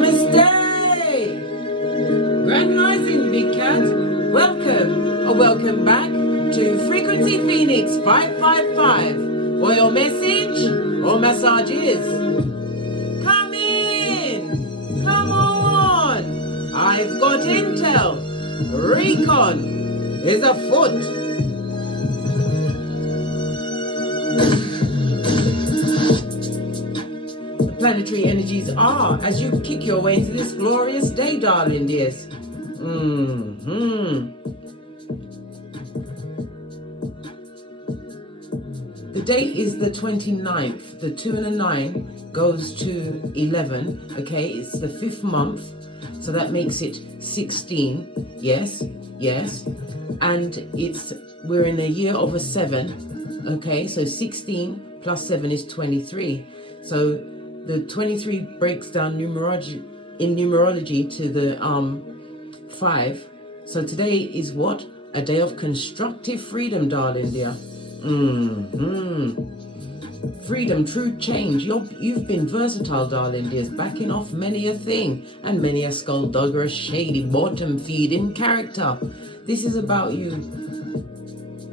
Namaste! Grand Rising, Big Cat. Welcome or welcome back to Frequency Phoenix 555 for your message or massages. Come in! Come on! I've got intel. Recon is afoot. Planetary energies are as you kick your way into this glorious day, darling dears. The date is the 29th. The 2 and a 9 goes to 11. Okay, it's the 5th month, so that makes it 16. Yes, and we're in a year of a 7. Okay, so 16 plus 7 is 23. So the 23 breaks down numerology to the 5. So today is what? A day of constructive freedom, darling dear. Freedom, true change. You've been versatile, darling dears, backing off many a thing and many a skullduggerous, shady, bottom-feeding character. This is about you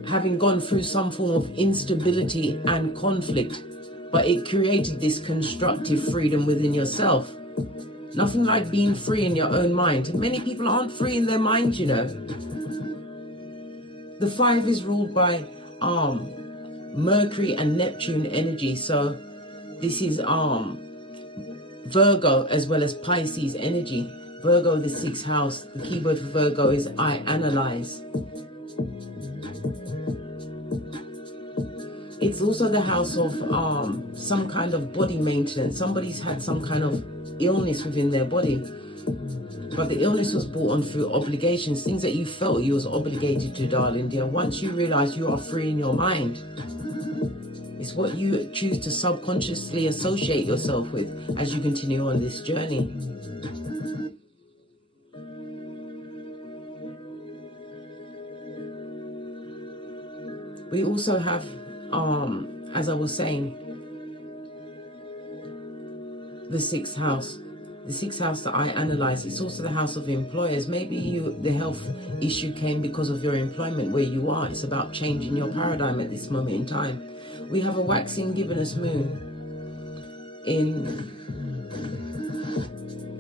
having gone through some form of instability and conflict, but it created this constructive freedom within yourself. Nothing like being free in your own mind. Many people aren't free in their minds, you know. The 5 is ruled by Mercury and Neptune energy. So this is Virgo as well as Pisces energy. Virgo, the 6th house. The keyword for Virgo is I analyze. It's also the house of some kind of body maintenance. Somebody's had some kind of illness within their body, but the illness was brought on through obligations, things that you felt you was obligated to, darling dear. Once you realize you are free in your mind, it's what you choose to subconsciously associate yourself with as you continue on this journey. We also have as I was saying, the 6th house. The 6th house that I analyze, it's also the house of employers. Maybe the health issue came because of your employment where you are. It's about changing your paradigm at this moment in time. We have a waxing gibbonous moon in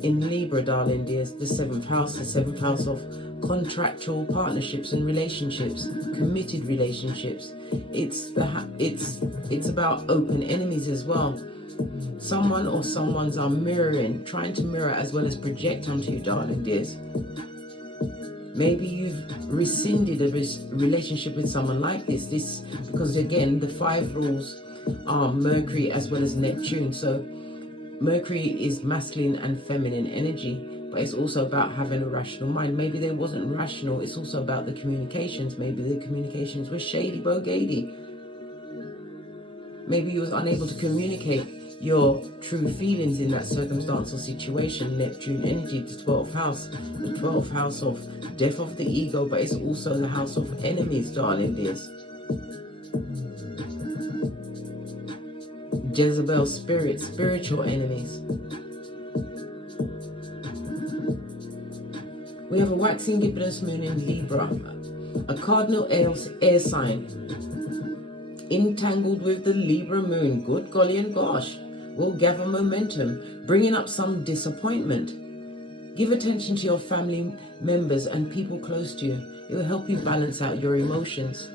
Libra, darling dears, the 7th house of contractual partnerships and relationships, committed relationships. It's about open enemies as well. Someone or someones are trying to mirror as well as project onto you, darling dears. Maybe you've rescinded a relationship with someone like this because again the 5 rules are Mercury as well as Neptune. So Mercury is masculine and feminine energy, but it's also about having a rational mind. Maybe they wasn't rational. It's also about the communications. Maybe the communications were shady bogady. Maybe you was unable to communicate your true feelings in that circumstance or situation. Neptune energy, the 12th house. The 12th house of death of the ego, but it's also the house of enemies, darling dears. Jezebel spirit, spiritual enemies. We have a waxing gibbonous moon in Libra, a cardinal air sign, entangled with the Libra moon. Good golly and gosh, will gather momentum, bringing up some disappointment. Give attention to your family members and people close to you. It will help you balance out your emotions.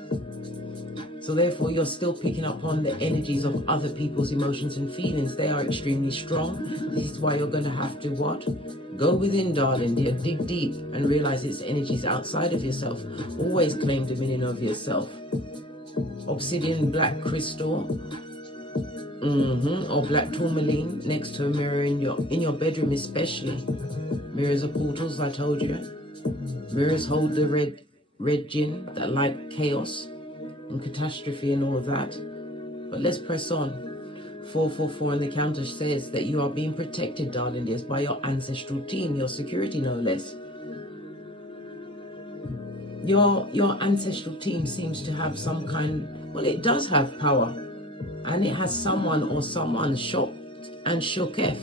So therefore, you're still picking up on the energies of other people's emotions and feelings. They are extremely strong. This is why you're going to have to what? Go within, darling dear. Dig deep and realize its energies outside of yourself. Always claim dominion over yourself. Obsidian black crystal, or black tourmaline next to a mirror in your bedroom especially. Mirrors are portals, I told you. Mirrors hold the red djinn that like chaos and catastrophe and all of that. But let's press on. 444 and the counter says that you are being protected, darling dears, by your ancestral team, your security no less. Your ancestral team seems to have some kind, well, it does have power, and it has someone or someone shocked and shooketh.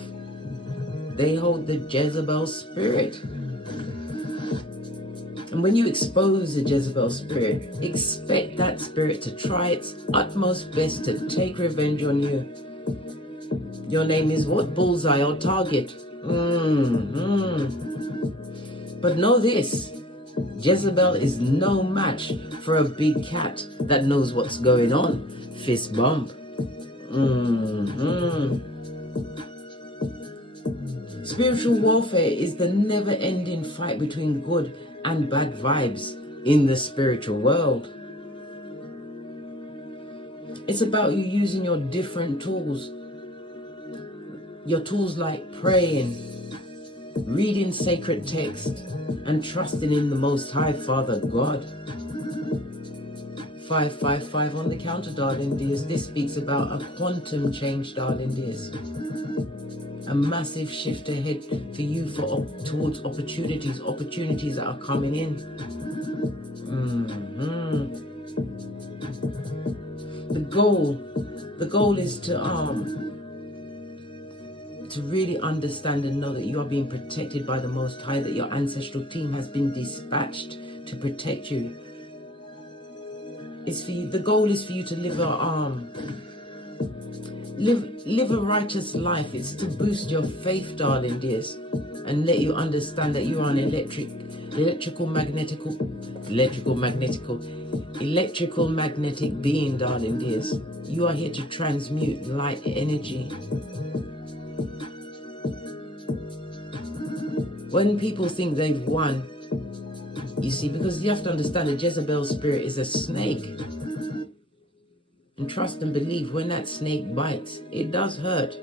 they hold the Jezebel spirit. And when you expose the Jezebel spirit, expect that spirit to try its utmost best to take revenge on you. Your name is what? Bullseye or target. But know this, Jezebel is no match for a big cat that knows what's going on. Fist bump. Spiritual warfare is the never-ending fight between good and bad vibes in the spiritual world. It's about you using your different tools. Your tools like praying, reading sacred text, and trusting in the Most High Father God. 555 on the counter, darling dears. This speaks about a quantum change, darling dears. A massive shift ahead for you towards opportunities that are coming in. The goal is to really understand and know that you are being protected by the Most High, that your ancestral team has been dispatched to protect you. It's for you. The goal is for you to live a righteous life. It's to boost your faith, darling dears, and let you understand that you are an electrical magnetic being, darling dears. You are here to transmute light energy. When people think they've won, you see, because you have to understand the Jezebel spirit is a snake. And trust and believe, when that snake bites, it does hurt.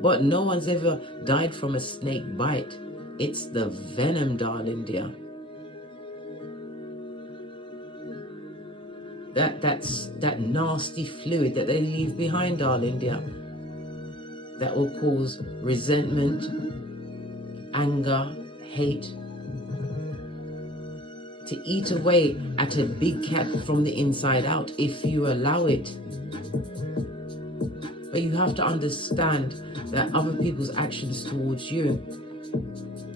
But no one's ever died from a snake bite. It's the venom, darling dear. That nasty fluid that they leave behind, darling dear, that will cause resentment, anger, hate, to eat away at a big cat from the inside out if you allow it. But you have to understand that other people's actions towards you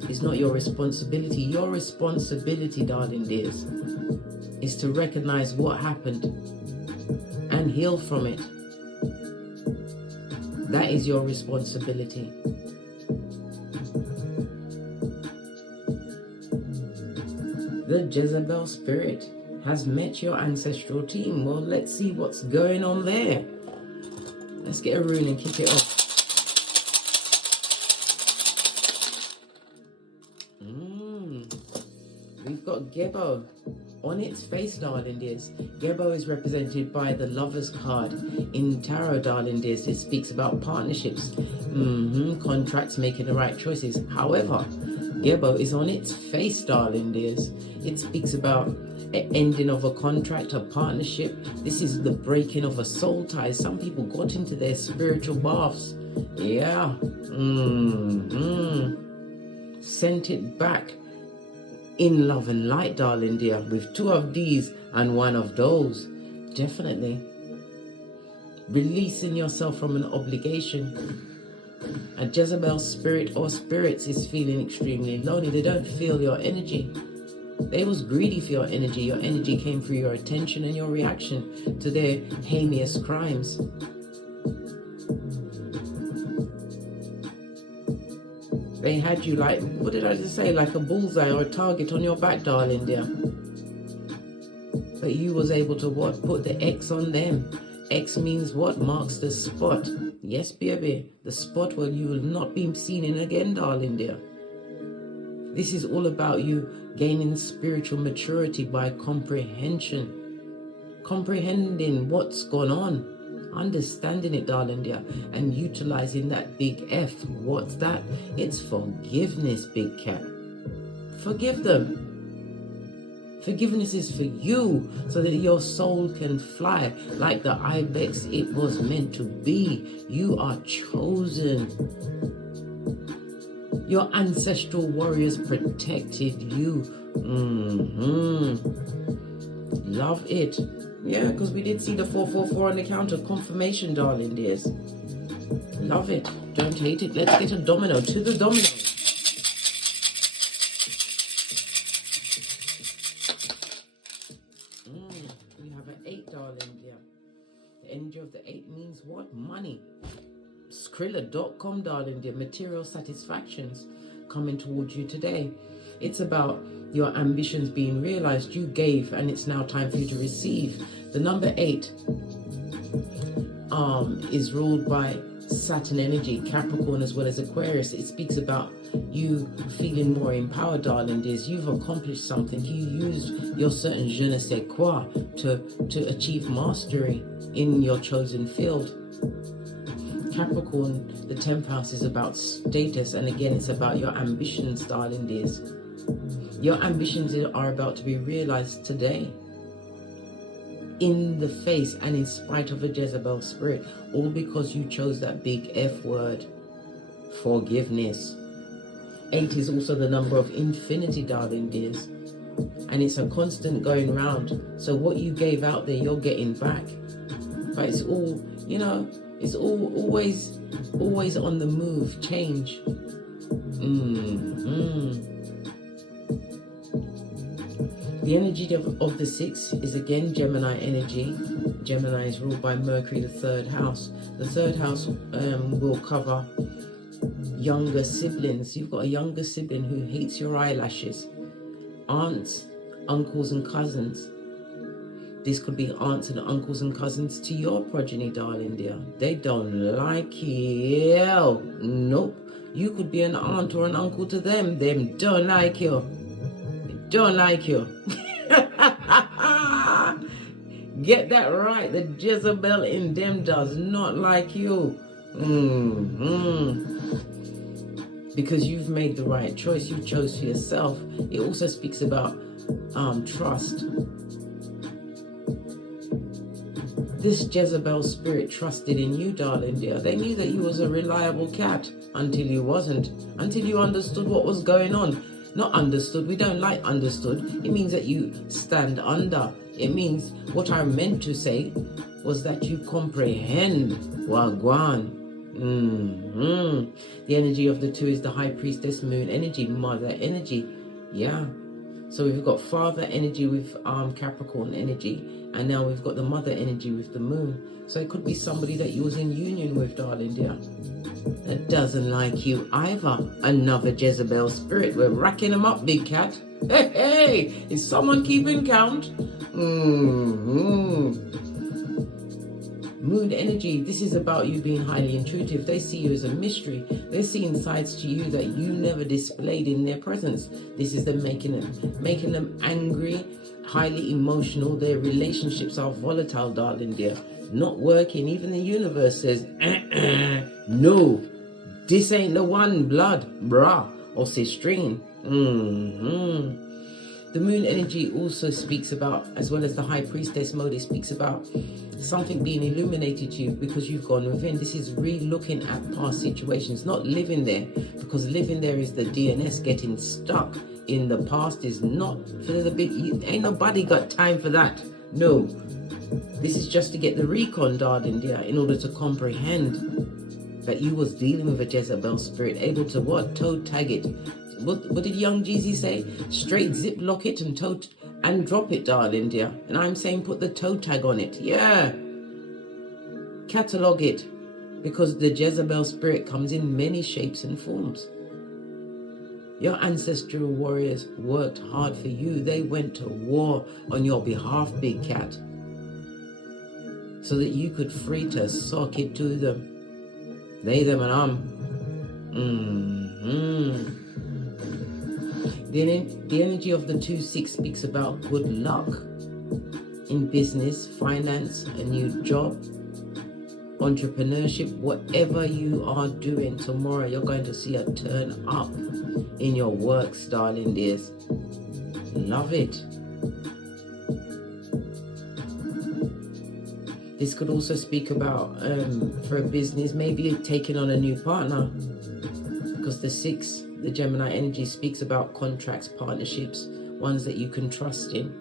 is not your responsibility. Your responsibility, darling dears, is to recognize what happened and heal from it. That is your responsibility. The Jezebel spirit has met your ancestral team. Well, let's see what's going on there. Let's get a rune and kick it off. We've got Gebo on its face, darling dears. Gebo is represented by the Lover's card in Tarot, darling dears. It speaks about partnerships, contracts, making the right choices. However, Gebo is on its face, darling dears. It speaks about an ending of a contract, a partnership. This is the breaking of a soul tie. Some people got into their spiritual baths. Yeah. Sent it back in love and light, darling dear, with two of these and one of those. Definitely. Releasing yourself from an obligation. A Jezebel spirit or spirits is feeling extremely lonely. They don't feel your energy. They was greedy for your energy. Your energy came through your attention and your reaction to their heinous crimes. They had you like, what did I just say? Like a bullseye or a target on your back, darling dear. But you was able to what? Put the X on them. X means what? Marks the spot. Yes, baby. The spot where you will not be seen in again, darling dear. This is all about you gaining spiritual maturity by comprehension. Comprehending what's gone on. Understanding it, darling dear. And utilizing that big F. What's that? It's forgiveness, big cat. Forgive them. Forgiveness is for you, so that your soul can fly like the ibex it was meant to be. You are chosen. Your ancestral warriors protected you. Love it. Yeah, because we did see the 444 on the counter. Confirmation, darling dears. Love it. Don't hate it. Let's get a domino. To the domino. We have an 8, darling, dear. The energy of the 8 means what? Money. Skrilla.com, darling, dear. Material satisfactions coming towards you today. It's about your ambitions being realized. You gave, and it's now time for you to receive. The number 8 is ruled by Saturn energy, Capricorn as well as Aquarius. It speaks about you feeling more empowered, darling dears. You've accomplished something. You used your certain je ne sais quoi to achieve mastery in your chosen field. Capricorn, the 10th house, is about status, and again it's about your ambitions, darling dears. Your ambitions are about to be realized today, in the face and in spite of a Jezebel spirit, all because you chose that big F word, forgiveness. 8 is also the number of infinity, darling dears, and it's a constant going round. So what you gave out there, you're getting back. But it's all, you know, it's always on the move, change. The energy of the 6 is again Gemini energy. Gemini is ruled by Mercury, the 3rd house. The 3rd house will cover younger siblings. You've got a younger sibling who hates your eyelashes. Aunts, uncles and cousins. This could be aunts and uncles and cousins to your progeny, darling dear. They don't like you. Nope. You could be an aunt or an uncle to them. Them don't like you. Don't like you. Get that right. The Jezebel in them does not like you. Because you've made the right choice. You chose for yourself. It also speaks about trust. This Jezebel spirit trusted in you, darling dear. They knew that you was a reliable cat until you wasn't. Until you understood what was going on. Not understood. We don't like understood. It means that you stand under. It means what I meant to say was that you comprehend. Wagwan. The energy of the 2 is the High Priestess Moon energy, mother energy. Yeah. So we've got father energy with Capricorn energy, and now we've got the mother energy with the moon. So it could be somebody that you was in union with, darling dear, that doesn't like you either. Another Jezebel spirit. We're racking them up, big cat. Hey, hey, is someone keeping count? Moon energy, this is about you being highly intuitive. They see you as a mystery. They're seeing sides to you that you never displayed in their presence. This is them making them angry, highly emotional. Their relationships are volatile, darling dear. Not working. Even the universe says, no, this ain't the one, blood, brah, or sistrine. The moon energy also speaks about, as well as the High Priestess mode, it speaks about something being illuminated to you because you've gone within. This is re-looking at past situations, not living there, because living there is the DNS. Getting stuck in the past is not for the big, ain't nobody got time for that. No. This is just to get the recon, darling dear, in order to comprehend that you was dealing with a Jezebel spirit, able to what? Toe tag it. What did young Jeezy say? Straight zip lock it and drop it, darling dear. And I'm saying put the toe tag on it. Yeah. Catalog it. Because the Jezebel spirit comes in many shapes and forms. Your ancestral warriors worked hard for you. They went to war on your behalf, big cat, so that you could free to sock it to them. They, them, and The energy of the 2-6 speaks about good luck in business, finance, a new job, entrepreneurship. Whatever you are doing tomorrow, you're going to see a turn up in your works, darling dears. Love it. This could also speak about, for a business, maybe taking on a new partner, because the 6, the Gemini energy, speaks about contracts, partnerships, ones that you can trust in.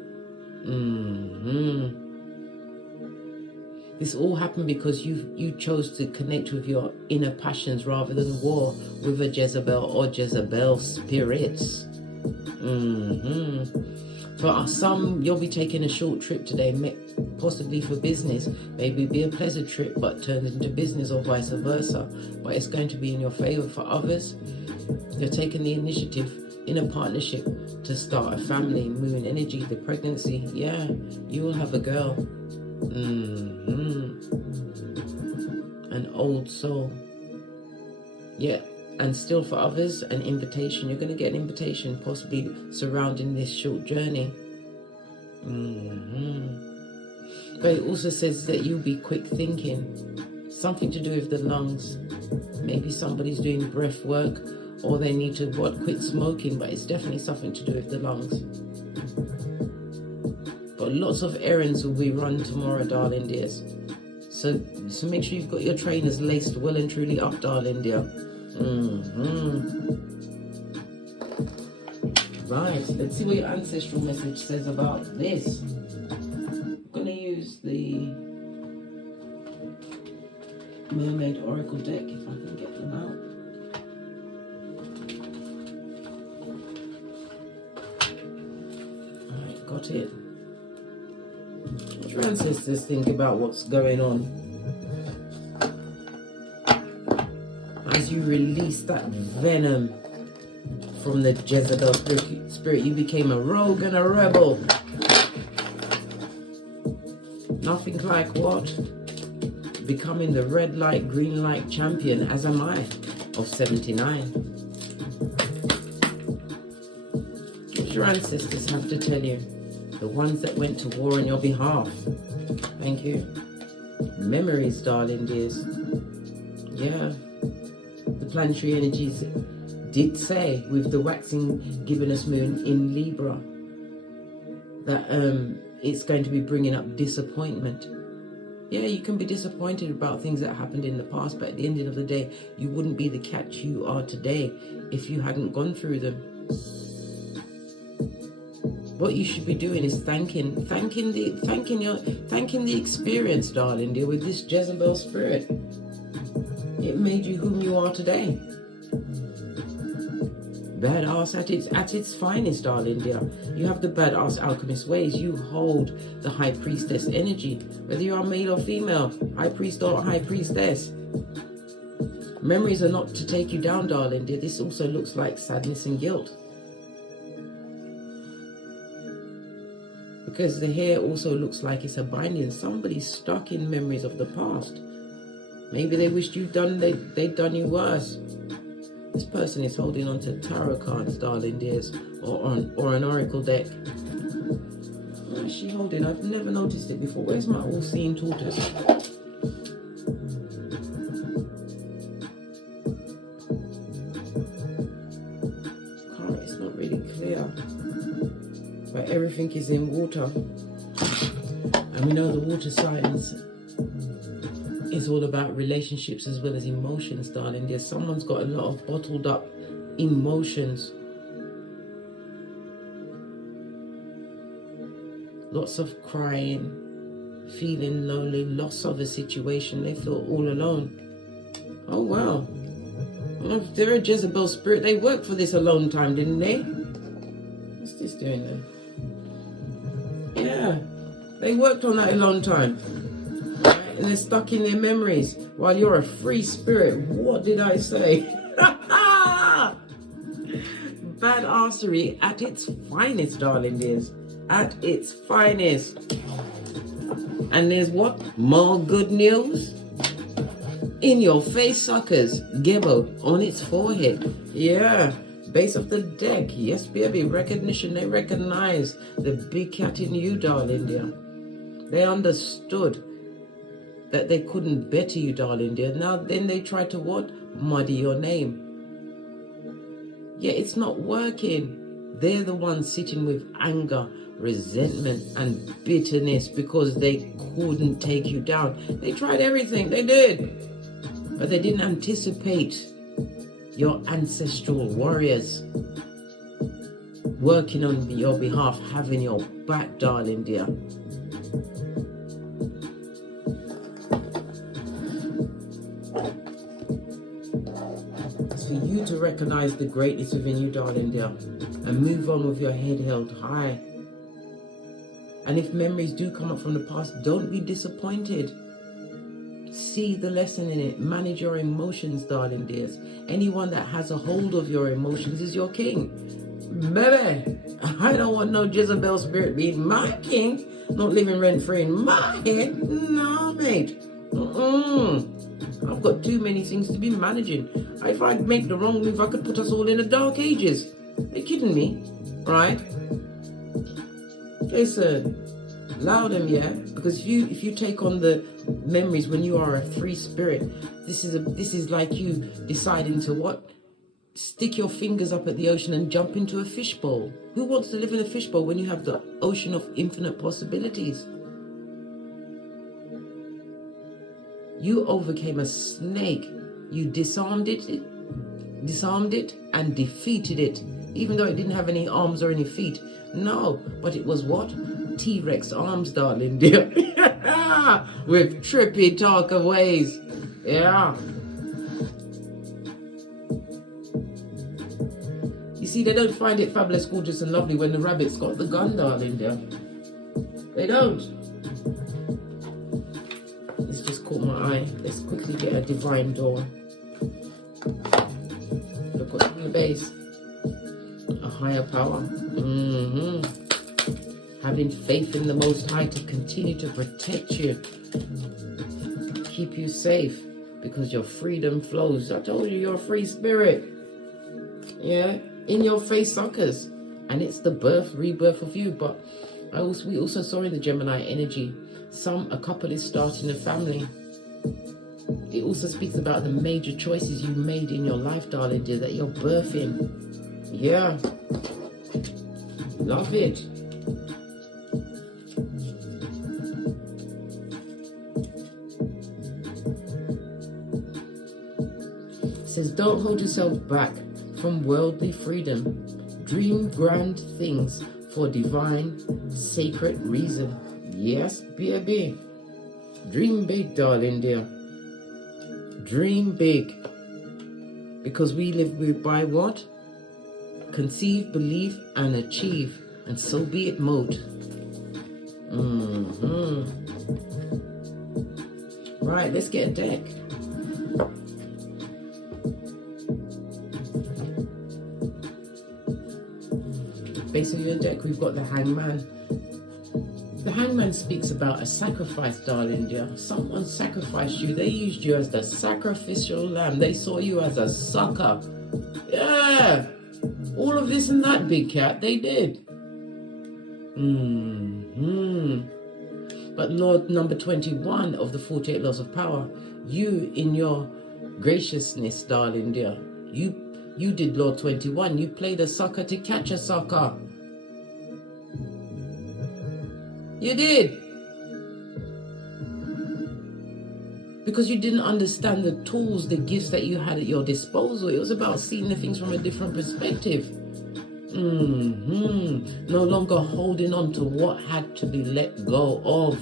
This all happened because you chose to connect with your inner passions rather than war with a Jezebel or Jezebel spirits. For some, you'll be taking a short trip today, possibly for business. Maybe be a pleasant trip, but turns into business, or vice versa. But it's going to be in your favor. For others, you're taking the initiative in a partnership to start a family. Moon energy, the pregnancy. Yeah, you will have a girl. An old soul. Yeah. And still for others, an invitation. You're going to get an invitation, possibly surrounding this short journey. But it also says that you'll be quick thinking. Something to do with the lungs. Maybe somebody's doing breath work, or they need to quit smoking, but it's definitely something to do with the lungs. But lots of errands will be run tomorrow, darling dears. So make sure you've got your trainers laced well and truly up, darling dear. Right, let's see what your ancestral message says about this. I'm going to use the Mermaid Oracle deck if I can get them out. Alright, got it. What do your ancestors think about what's going on? As you release that venom from the Jezebel spirit, you became a rogue and a rebel. Nothing like what? Becoming the red light, green light champion, as am I, of 79. What your ancestors have to tell you? The ones that went to war on your behalf. Thank you. Memories, darling dears. Yeah. The planetary energies did say, with the waxing given us moon in Libra, that it's going to be bringing up disappointment. Yeah, you can be disappointed about things that happened in the past, but at the end of the day, you wouldn't be the catch you are today if you hadn't gone through them. What you should be doing is thanking the experience, darling dear, with this Jezebel spirit. It made you whom you are today. Badass at its finest, darling dear. You have the badass alchemist ways. You hold the high priestess energy, whether you are male or female, high priest or high priestess. Memories are not to take you down, darling dear. This also looks like sadness and guilt, because the hair also looks like it's a binding. Somebody's stuck in memories of the past. Maybe they wished they'd done you worse. This person is holding on to tarot cards, darling dears, or an oracle deck. What is she holding? I've never noticed it before. Where's my all-seeing tortoise? It's not really clear. But everything is in water. And we know the water signs is all about relationships as well as emotions, darling dear. Someone's got a lot of bottled up emotions. Lots of crying, feeling lonely, loss of a situation. They feel all alone. Oh wow. Well, if they're a Jezebel spirit, they worked for this alone time, didn't they? What's this doing there? Yeah, they worked on that alone time. And they're stuck in their memories while you're a free spirit. What did I say? Badassery at its finest, darling dears. At its finest. And there's what? More good news? In your face, suckers. Gibbo on its forehead. Yeah. Base of the deck. Yes, baby. Recognition. They recognize the big cat in you, darling dear. They understood that they couldn't better you, darling dear. Now then they try to what? Muddy your name. Yeah, it's not working. They're the ones sitting with anger, resentment and bitterness because they couldn't take you down. They tried everything, they did. But they didn't anticipate your ancestral warriors working on your behalf, having your back, darling dear. recognize the greatness within you, darling dear, and move on with your head held high. And if memories do come up from the past, don't be disappointed. See the lesson in it. Manage your emotions, darling dears. Anyone that has a hold of your emotions is your king. Baby, I don't want no Jezebel spirit being my king, not living rent-free in my head. No, mate. I've got too many things to be managing. If I make the wrong move, I could put us all in the dark ages. Are you kidding me? Right? Listen, allow them, yeah? Because if you take on the memories when you are a free spirit, this is like you deciding to what? Stick your fingers up at the ocean and jump into a fishbowl. Who wants to live in a fishbowl when you have the ocean of infinite possibilities? You overcame a snake. You disarmed it and defeated it, even though it didn't have any arms or any feet. No, but it was what? T-Rex arms, darling dear. With trippy talker ways. Yeah. You see, they don't find it fabulous, gorgeous and lovely when the rabbit's got the gun, darling dear. They don't. It's just caught my eye. Let's quickly get a divine door. Look what's in the base. A higher power. Having faith in the Most High to continue to protect you. Keep you safe. Because your freedom flows. I told you, you're a free spirit. Yeah. In your face suckers. And it's the rebirth of you. But we also saw in the Gemini energy, a couple is starting a family. It also speaks about the major choices you made in your life, darling dear, that you're birthing. Yeah. Love it. It says, don't hold yourself back from worldly freedom. Dream grand things for divine, sacred reason. Yes, baby. Dream big, darling dear. Dream big. Because we live by what? Conceive, believe, and achieve. And so be it mode. Right, let's get a deck. Base of your deck, we've got the Hangman. The Hangman speaks about a sacrifice, darling dear. Someone sacrificed you. They used you as the sacrificial lamb. They saw you as a sucker. Yeah. All of this and that, big cat, they did. But Lord number 21 of the 48 laws of power, you in your graciousness, darling dear, you did Lord 21. You played a sucker to catch a sucker. You did. Because you didn't understand the tools, the gifts that you had at your disposal. It was about seeing the things from a different perspective. No longer holding on to what had to be let go of.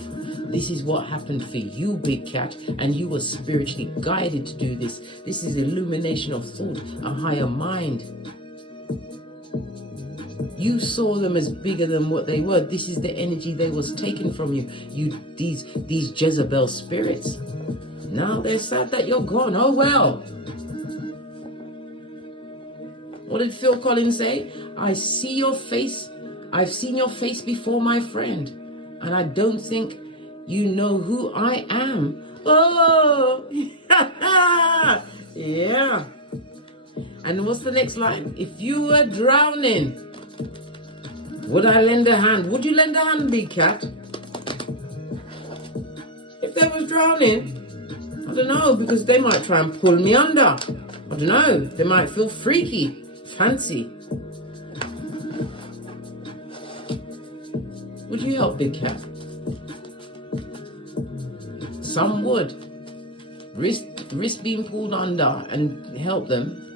This is what happened for you, big cat, and you were spiritually guided to do this. This is illumination of thought, a higher mind. You saw them as bigger than what they were. This is the energy they was taken from you. These Jezebel spirits. Now they're sad that you're gone. Oh well. What did Phil Collins say? I see your face. I've seen your face before, my friend, and I don't think you know who I am. Oh, yeah. And what's the next line? If you were drowning, would I lend a hand? Would you lend a hand, big cat? If they was drowning, I don't know, because they might try and pull me under. I don't know. They might feel freaky, fancy. Would you help, big cat? Some would. Risk being pulled under and help them.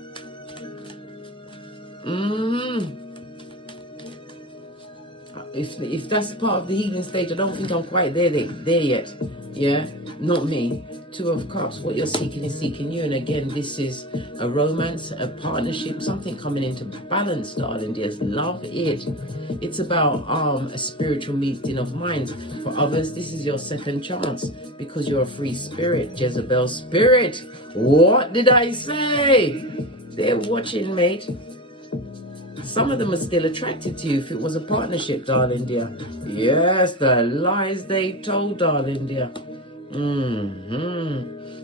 If that's part of the healing stage, I don't think I'm quite there yet. Yeah, not me. Two of Cups, what you're seeking is seeking you. And again, this is a romance, a partnership, something coming into balance, darling dears. Love it. It's about a spiritual meeting of minds. For others, this is your second chance because you're a free spirit, Jezebel spirit. What did I say? They're watching, mate. Some of them are still attracted to you if it was a partnership, darling dear. Yes, the lies they told, darling dear.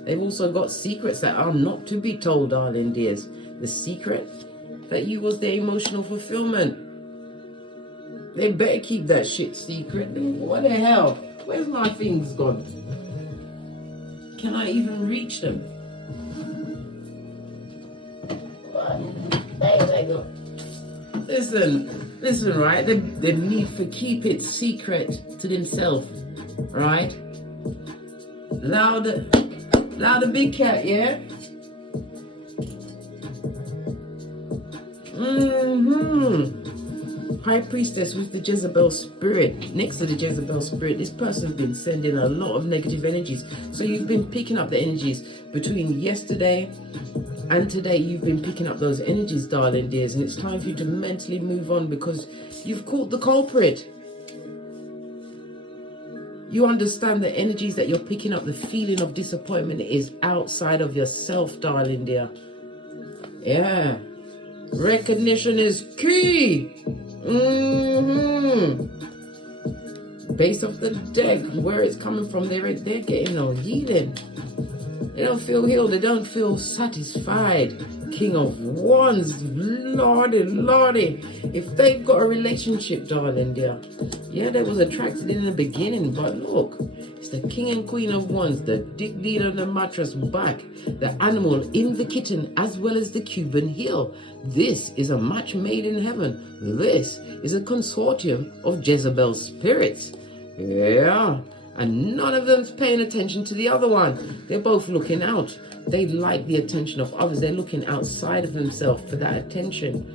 They've also got secrets that are not to be told, darling dears. The secret that you was their emotional fulfillment. They better keep that shit secret. What the hell? Where's my things gone? Can I even reach them? There they go. Listen, right? The need for keep it secret to themselves, right? Louder, big cat, yeah? High Priestess with the Jezebel spirit. Next to the Jezebel spirit, this person's been sending a lot of negative energies. So you've been picking up the energies between yesterday and today. You've been picking up those energies, darling dears, and it's time for you to mentally move on because you've caught the culprit. You understand the energies that you're picking up, the feeling of disappointment is outside of yourself, darling dear. Yeah. Recognition is key. Based off the deck, where it's coming from, they're getting no healing. They don't feel healed. They don't feel satisfied. King of Wands, lordy. If they've got a relationship, darling dear, yeah, they was attracted in the beginning, but look, it's the King and Queen of Wands, the dick deal on the mattress back, the animal in the kitten, as well as the Cuban heel. This is a match made in heaven. This is a consortium of Jezebel spirits. Yeah. And none of them's paying attention to the other one. They're both looking out. They like the attention of others. They're looking outside of themselves for that attention.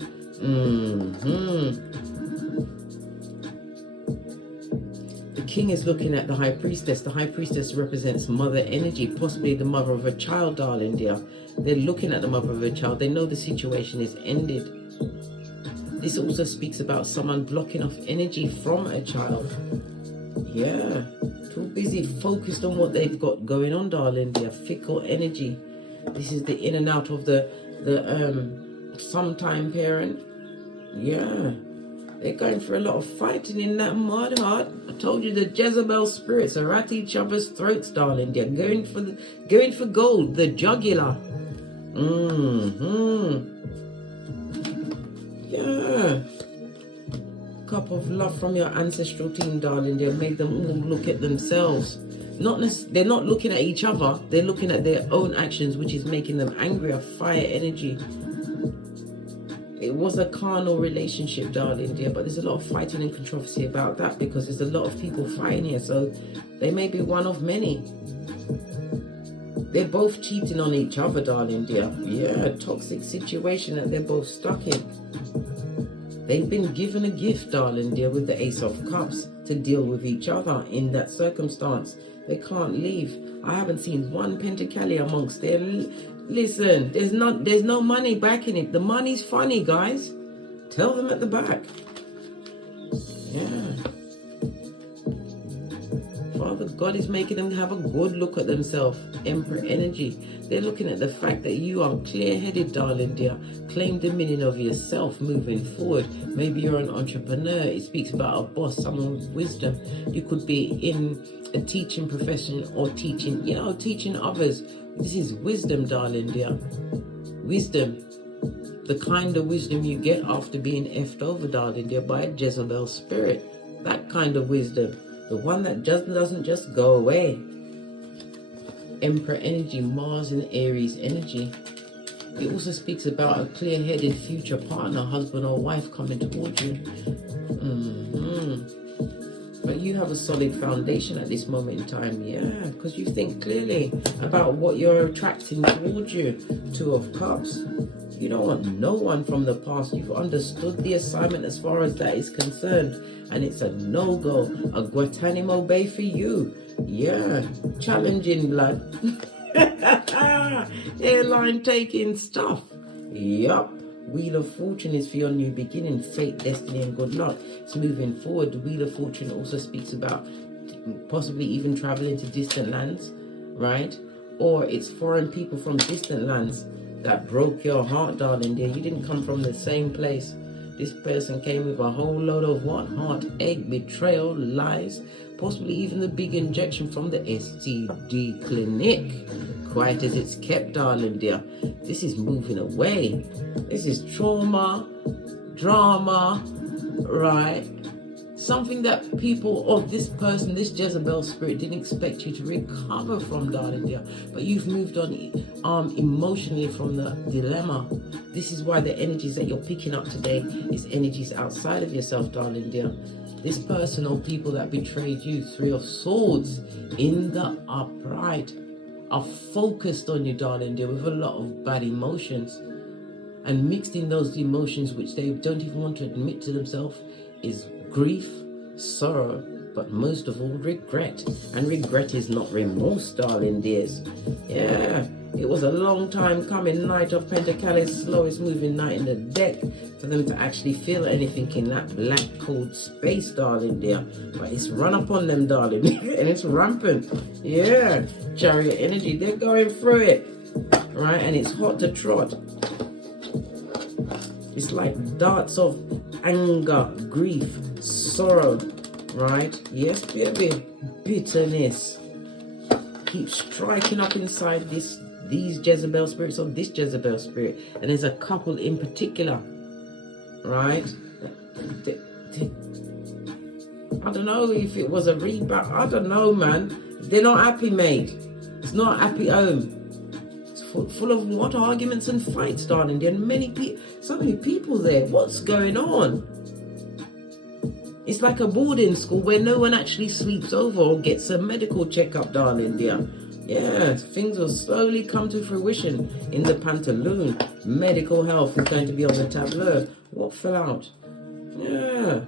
The king is looking at the High Priestess. The High Priestess represents mother energy, possibly the mother of a child, darling dear. They're looking at the mother of a child. They know the situation is ended. This also speaks about someone blocking off energy from a child. Yeah. Too busy focused on what they've got going on, darling. Their fickle energy. This is the in and out of the sometime parent. Yeah. They're going for a lot of fighting in that mud heart. I told you the Jezebel spirits are at each other's throats, darling. They're going for gold, the jugular. Yeah. Cup of love from your ancestral team, darling. They'll make them all look at themselves. They're not looking at each other. They're looking at their own actions, which is making them angry. A fire energy. It was a carnal relationship, darling dear, but there's a lot of fighting and controversy about that because there's a lot of people fighting here. So they may be one of many. They're both cheating on each other, darling dear. Yeah, toxic situation that they're both stuck in. They've been given a gift, darling dear, with the Ace of Cups to deal with each other in that circumstance. They can't leave. I haven't seen one Pentacali amongst them. Listen, there's no money backing it. The money's funny, guys. Tell them at the back. Yeah. Father God is making them have a good look at themselves. Emperor energy. They're looking at the fact that you are clear-headed, darling dear. Claim dominion of yourself moving forward. Maybe you're an entrepreneur. It speaks about a boss, someone with wisdom. You could be in a teaching profession or teaching others. This is wisdom, darling dear. Wisdom. The kind of wisdom you get after being effed over, darling dear, by a Jezebel spirit. That kind of wisdom. The one that just doesn't just go away. Emperor energy, Mars and Aries energy. It also speaks about a clear-headed future partner, husband or wife coming towards you. But you have a solid foundation at this moment in time, yeah, because you think clearly about what you're attracting towards you. Two of Cups. You don't want no one from the past. You've understood the assignment as far as that is concerned. And it's a no-go, a Guantanamo Bay for you. Yeah, challenging blood. Airline taking stuff. Yup. Wheel of Fortune is for your new beginning, fate, destiny, and good luck. It's moving forward. The Wheel of Fortune also speaks about possibly even traveling to distant lands, right? Or it's foreign people from distant lands that broke your heart, darling dear. You didn't come from the same place. This person came with a whole load of what? Heartache, betrayal, lies, possibly even the big injection from the STD clinic. Quiet as it's kept, darling dear. This is moving away. This is trauma, drama, right? Something that people, or this person, this Jezebel spirit didn't expect you to recover from, darling dear. But you've moved on emotionally from the dilemma. This is why the energies that you're picking up today is energies outside of yourself, darling dear. This person or people that betrayed you, Three of Swords in the upright, are focused on you, darling dear, with a lot of bad emotions. And mixed in those emotions, which they don't even want to admit to themselves, is grief, sorrow, but most of all, regret. And regret is not remorse, darling dears. Yeah, it was a long time coming. Knight of Pentacles, slowest moving knight in the deck, for them to actually feel anything in that black cold space, darling dear. But it's run up on them, darling, and it's rampant. Yeah, Chariot energy, they're going through it, right? And it's hot to trot. It's like darts of anger, grief, sorrow, right? Yes, baby. Bitterness keeps striking up inside these Jezebel spirits, or this Jezebel spirit. And there's a couple in particular, right? I don't know if it was a rebound. I don't know, man. They're not happy, mate. It's not a happy home. Full of what? Arguments and fights, darling. There are so many people there. What's going on? It's like a boarding school where no one actually sleeps over or gets a medical checkup, darling dear. Yeah, things will slowly come to fruition in the pantaloon. Medical health is going to be on the tableau. What fell out? Yeah.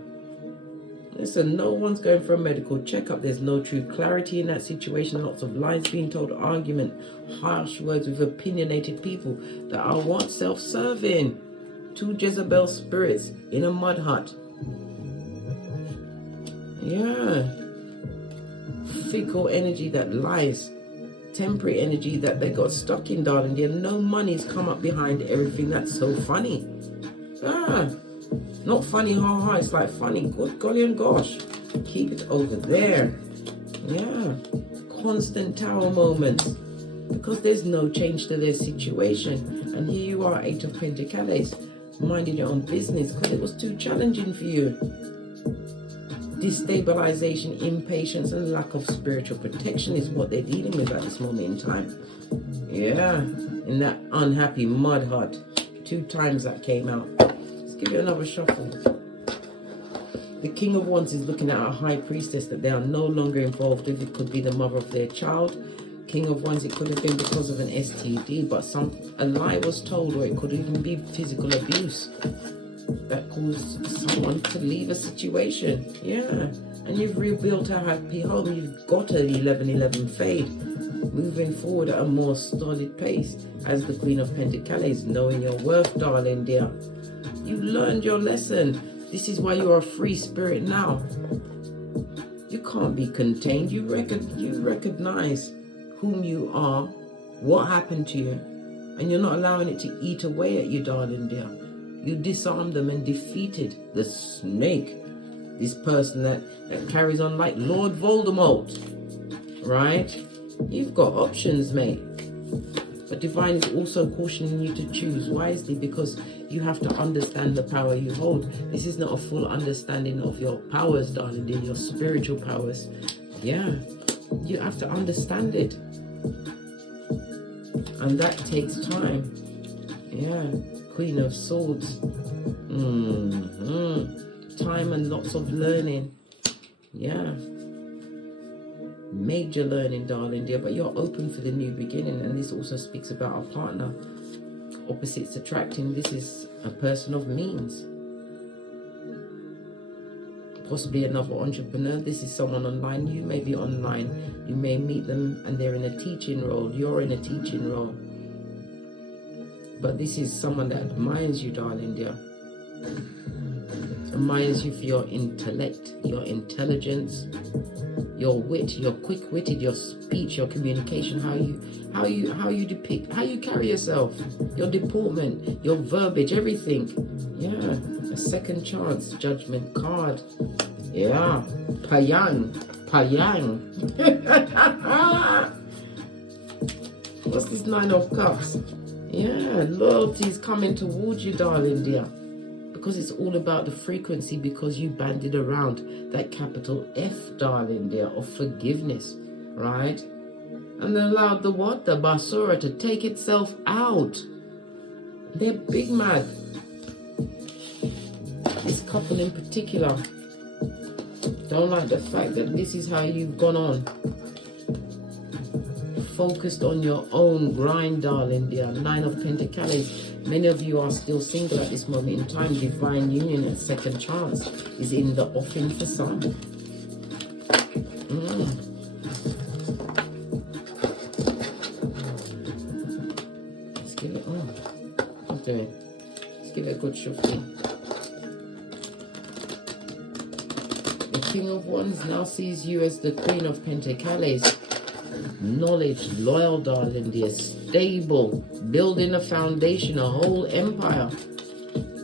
Listen, no one's going for a medical checkup. There's no true clarity in that situation. Lots of lies being told, argument, harsh words with opinionated people that are what? Self-serving. Two Jezebel spirits in a mud hut. Yeah. Fickle energy that lies. Temporary energy that they got stuck in, darling dear. No money's come up behind everything. That's so funny. Not funny, ha, it's like funny. Good golly and gosh. Keep it over there. Yeah. Constant tower moments. Because there's no change to their situation. And here you are, Eight of Pentacles, minding your own business because it was too challenging for you. Destabilization, impatience, and lack of spiritual protection is what they're dealing with at this moment in time. Yeah. In that unhappy mud hut. 2 times that came out. Give you another shuffle. The King of Wands is looking at a High Priestess that they are no longer involved with. It could be the mother of their child. King of Wands, it could have been because of an STD, but a lie was told, or it could even be physical abuse that caused someone to leave a situation. Yeah, and you've rebuilt a happy home. You've got an 11-11 fade. Moving forward at a more solid pace as the Queen of Pentacles, knowing your worth, darling dear. You learned your lesson. This is why you're a free spirit now. You can't be contained. You recognize whom you are, what happened to you, and you're not allowing it to eat away at you, darling dear. You disarmed them and defeated the snake. This person that carries on like Lord Voldemort, right? You've got options, mate. But Divine is also cautioning you to choose wisely, because you have to understand the power you hold. This is not a full understanding of your powers, darling dear, your spiritual powers. Yeah, you have to understand it. And that takes time. Yeah, Queen of Swords. Time and lots of learning. Yeah. Major learning, darling dear, but you're open for the new beginning. And this also speaks about a partner. Opposites attracting. This is a person of means. possibly another entrepreneur. This is someone online. You may be online. You may meet them and they're in a teaching role. You're in a teaching role. But this is someone that admires you, darling dear. Admires you for your intellect, your intelligence, your wit, your quick-witted, your speech, your communication, how you depict, how you carry yourself, your deportment, your verbiage, everything. Yeah, a second chance, judgment card. Yeah, payang. What's this 9 of Cups? Yeah, loyalty is coming towards you, darling dear. Because it's all about the frequency, because you banded around that capital F, darling dear, of forgiveness, right? And they allowed the what? The basura to take itself out. They're big mad. This couple in particular don't like the fact that this is how you've gone on. Focused on your own grind, darling dear. 9 of Pentacles. Many of you are still single at this moment in time. Divine union and second chance is in the offing for some. Let's give it on. Okay. Let's give it a good shuffle. The King of Wands now sees you as the Queen of Pentacles. Knowledge, loyal, darling dear, stable, building a foundation, a whole empire,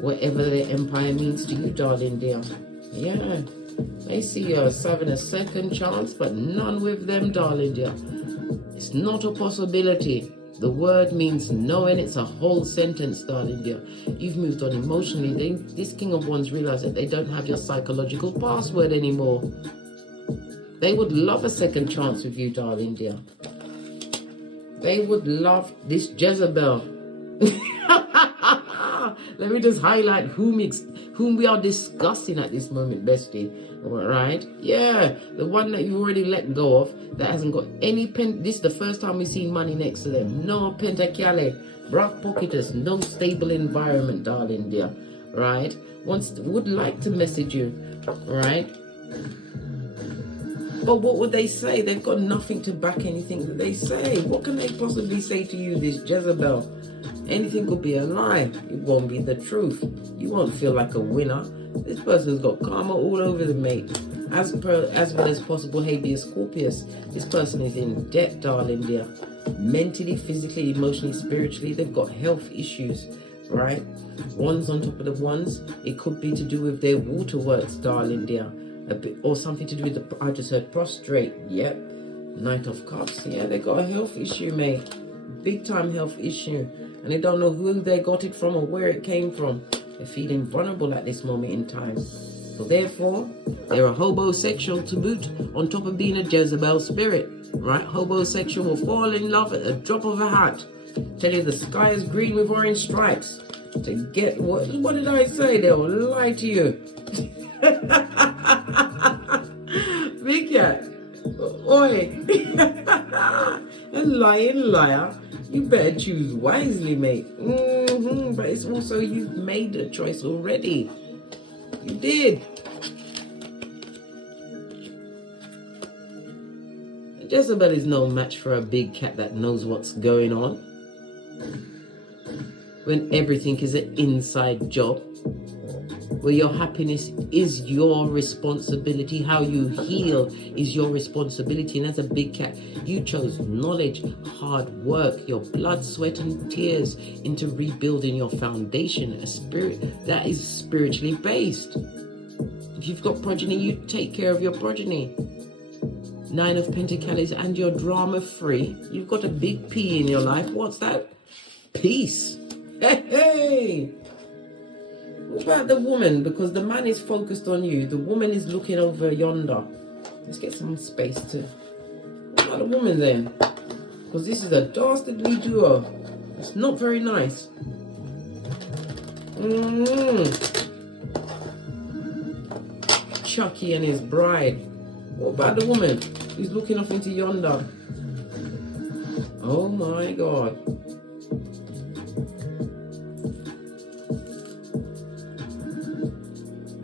whatever the empire means to you, darling dear. Yeah, they see you as having a second chance, but none with them, darling dear. It's not a possibility. The word means no, and it's a whole sentence, darling dear. You've moved on emotionally. This King of Wands realize that they don't have your psychological password anymore. They would love a second chance with you, darling dear. They would love this Jezebel. Let me just highlight whom we are discussing at this moment, bestie. All right? Yeah, the one that you already let go of, that hasn't got any this is the first time we've seen money next to them. No pentacale, black pocketers, no stable environment, darling dear. Right? Would like to message you, right? But what would they say? They've got nothing to back anything that they say. What can they possibly say to you, this Jezebel? Anything could be a lie. It won't be the truth. You won't feel like a winner. This person's got karma all over the mate. As well as possible habeas corpus. This person is in debt, darling dear. Mentally, physically, emotionally, spiritually. They've got health issues, right? Wands on top of the wands. It could be to do with their waterworks, darling dear. A bit, or something to do with the, I just heard prostrate. Yep. 9 of Cups. Yeah, they got a health issue, mate. Big time health issue. And they don't know who they got it from or where it came from. They're feeling vulnerable at this moment in time. So therefore, they're a hobosexual to boot, on top of being a Jezebel spirit. Right? Hobosexual will fall in love at the drop of a hat. Tell you the sky is green with orange stripes. To get what did I say? They will lie to you. Big cat. Oi. A lying liar. You better choose wisely, mate. But it's also, you've made a choice already. You did. Jezebel is no match for a big cat that knows what's going on. When everything is an inside job. Where your happiness is your responsibility. How you heal is your responsibility. And as a big cat, you chose knowledge, hard work, your blood, sweat, and tears into rebuilding your foundation, a spirit that is spiritually based. If you've got progeny, you take care of your progeny. 9 of Pentacles, and you're drama free. You've got a big P in your life. What's that? Peace. Hey. What about the woman? Because the man is focused on you. The woman is looking over yonder. Let's get some space to... What about the woman then? Because this is a dastardly duo. It's not very nice. Chucky and his bride. What about the woman? He's looking off into yonder. Oh my God.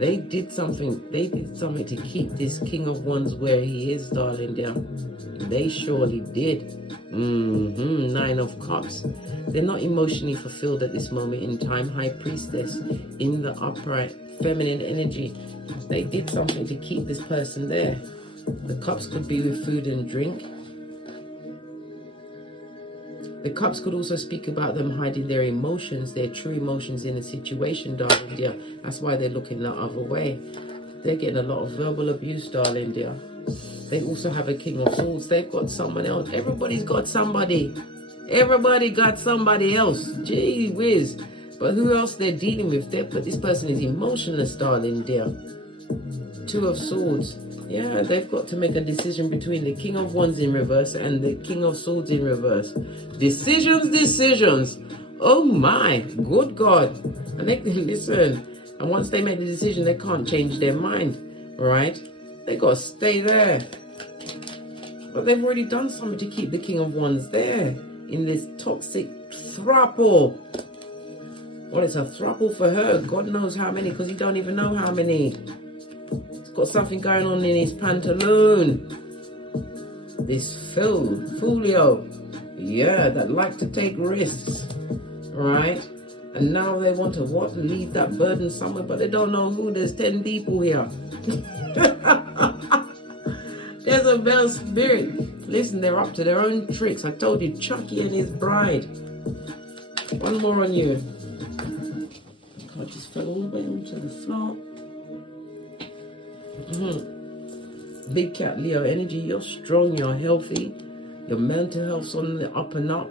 They did something to keep this King of Wands where he is, darling dear. They surely did. Nine of Cups. They're not emotionally fulfilled at this moment in time. High Priestess in the upright feminine energy. They did something to keep this person there. The Cups could be with food and drink. The Cups could also speak about them hiding their emotions, their true emotions in a situation, darling dear. That's why they're looking the other way. They're getting a lot of verbal abuse, darling dear. They also have a King of Swords. They've got someone else. Everybody's got somebody. Everybody got somebody else. Gee whiz. But who else they're dealing with? But this person is emotionless, darling dear. Two of Swords. Yeah, they've got to make a decision between the King of Wands in reverse and the King of Swords in reverse. Decisions. Oh my, good God. And they can listen. And once they make the decision, they can't change their mind, right? They got to stay there. But they've already done something to keep the King of Wands there in this toxic throuple. Well, it's a throuple for her. God knows how many, because he don't even know how many. Got something going on in his pantaloon. This Folio, yeah, that like to take risks, right? And now they want to what? Leave that burden somewhere, but they don't know who. There's 10 people here. There's a bell spirit. Listen, they're up to their own tricks. I told you, Chucky and his bride. One more on you. I just fell all the way onto the floor. Big Cat Leo energy. You're strong, you're healthy, your mental health's on the up and up.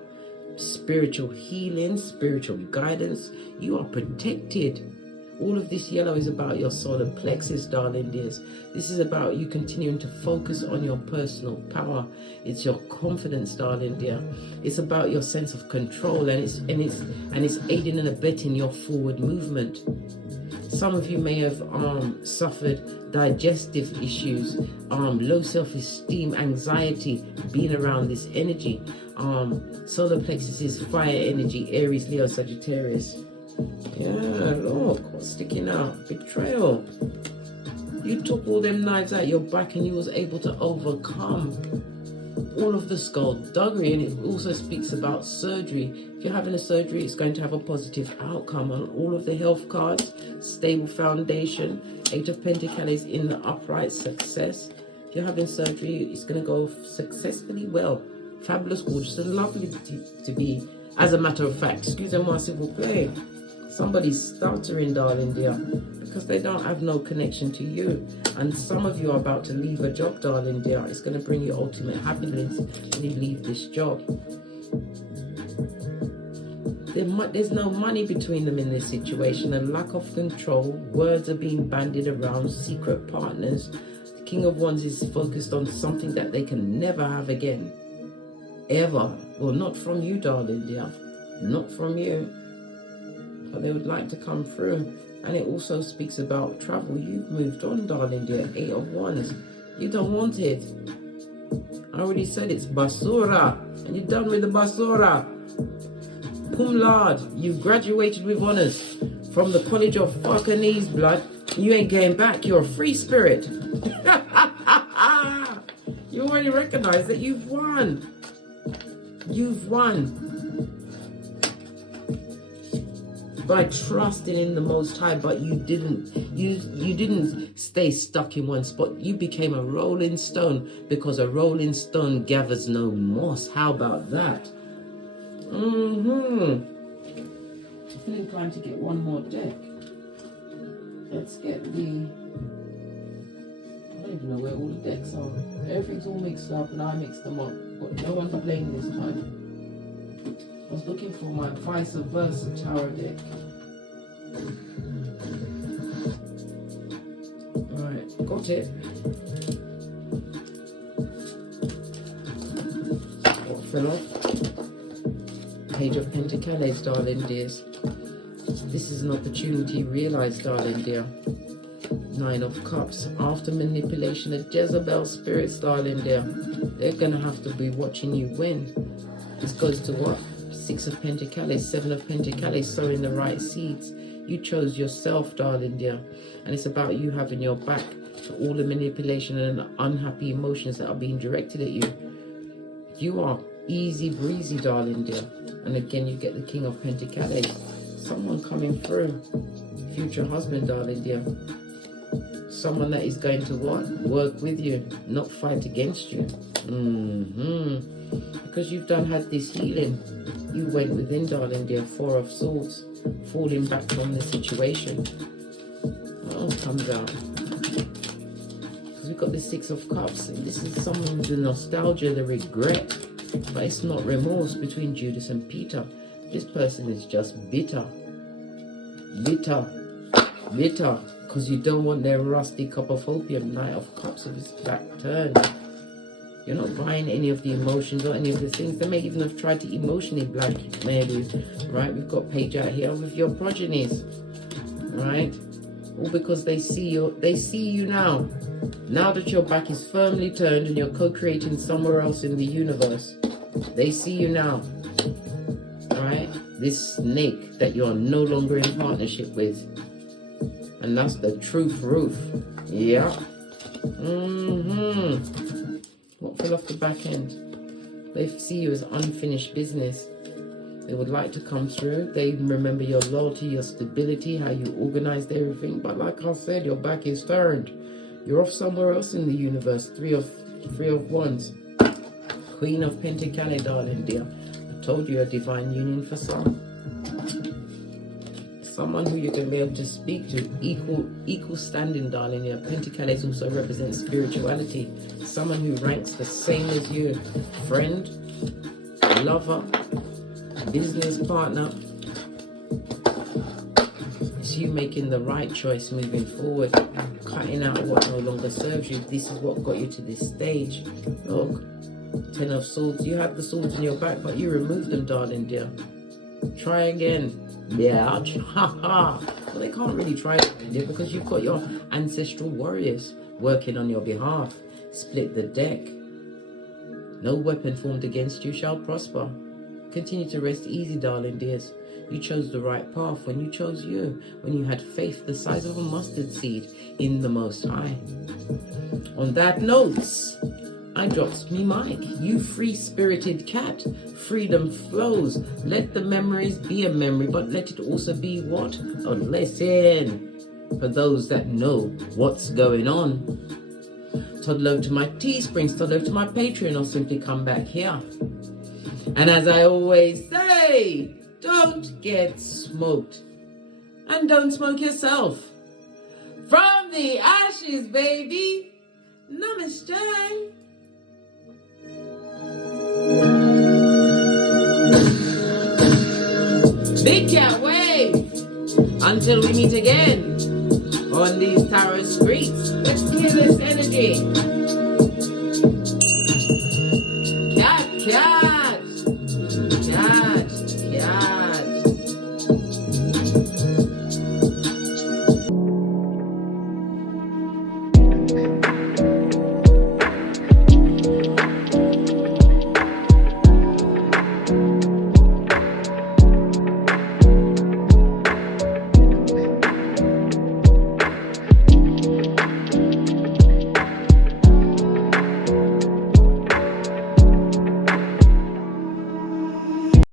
Spiritual healing, spiritual guidance, you are protected. All of this yellow is about your solar plexus, darling dears. This is about you continuing to focus on your personal power. It's your confidence, darling dear. It's about your sense of control, and it's aiding and abetting your forward movement. Some of you may have suffered digestive issues, low self-esteem, anxiety, being around this energy. Solar plexus is fire energy, Aries, Leo, Sagittarius. Yeah, look, what's sticking out? Betrayal. You took all them knives out your back and you was able to overcome all of the skullduggery. And it also speaks about surgery. If you're having a surgery, it's going to have a positive outcome on all of the health cards. Stable foundation. 8 of Pentacles in the upright, success. If you're having surgery, it's going to go successfully well. Fabulous, gorgeous, and lovely to be. As a matter of fact, excusez-moi s'il vous plaît. Somebody's stuttering, darling dear, because they don't have no connection to you. And some of you are about to leave a job, darling dear. It's going to bring you ultimate happiness when you leave this job. There's no money between them in this situation. A lack of control. Words are being bandied around. Secret partners. The King of Wands is focused on something that they can never have again. Ever. Well, not from you, darling dear. Not from you. But they would like to come through. And it also speaks about travel. You've moved on, darling dear. 8 of Wands. You don't want it. I already said it's basura. And you're done with the basura. Cum laude. You've graduated with honors from the College of Farkanese blood. You ain't going back. You're a free spirit. You already recognize that you've won. You've won. By trusting in the Most High, but you didn't stay stuck in one spot. You became a rolling stone, because a rolling stone gathers no moss. How about that? I feel inclined to get one more deck. Let's get the... I don't even know where all the decks are. Everything's all mixed up and I mixed them up, but no one's playing this time. I was looking for my vice versa tarot deck. Alright, got it. What fell off? Page of Pentacles, darling dears. This is an opportunity realized, darling dear. 9 of Cups. After manipulation of Jezebel spirits, darling dear. They're going to have to be watching you win. This goes to what? 6 of Pentacles, 7 of Pentacles, sowing the right seeds. You chose yourself, darling dear. And it's about you having your back to all the manipulation and unhappy emotions that are being directed at you. You are easy breezy, darling dear. And again, you get the King of Pentacles. Someone coming through. Future husband, darling dear. Someone that is going to what? Work with you, not fight against you. Because you've had this healing. You went within, darling dear. 4 of Swords. Falling back from the situation. What else comes out? Because we've got the 6 of Cups. And this is someone with the nostalgia, the regret. But it's not remorse between Judas and Peter. This person is just bitter. Bitter. Bitter. Because you don't want their rusty cup of opium. Knight of Cups with his back turned. You're not buying any of the emotions or any of the things. They may even have tried to emotionally blackmail you. Right? We've got Page out here with your progenies. Right? All because they see you now. Now that your back is firmly turned and you're co-creating somewhere else in the universe. They see you now. Right? This snake that you're no longer in partnership with. And that's the truth roof. Yeah. What fell off the back end? They see you as unfinished business. They would like to come through. They remember your loyalty, your stability, how you organized everything. But like I said, your back is turned. You're off somewhere else in the universe. 3 of Wands. Queen of Pentacles, darling dear. I told you a divine union for some. Someone who you're going to be able to speak to, equal standing, darling. Your Pentacles also represents spirituality. Someone who ranks the same as you. Friend, lover, business partner. It's you making the right choice moving forward. Cutting out what no longer serves you. This is what got you to this stage. Look, 10 of Swords. You had the swords in your back, but you removed them, darling dear. Try again. Yeah, well, they can't really try it because you've got your ancestral warriors working on your behalf. Split the deck. No weapon formed against you shall prosper. Continue to rest easy, darling dears. You chose the right path when you chose you, when you had faith the size of a mustard seed in the Most High. On that note, I drops me mic. You free-spirited cat. Freedom flows. Let the memories be a memory, but let it also be what? A lesson for those that know what's going on. Toddle over to my Teesprings, toddle over to my Patreon, or simply come back here. And as I always say, don't get smoked. And don't smoke yourself. From the ashes, baby. Namaste. Big cat wave. Until we meet again on these tarot streets. Let's hear this energy.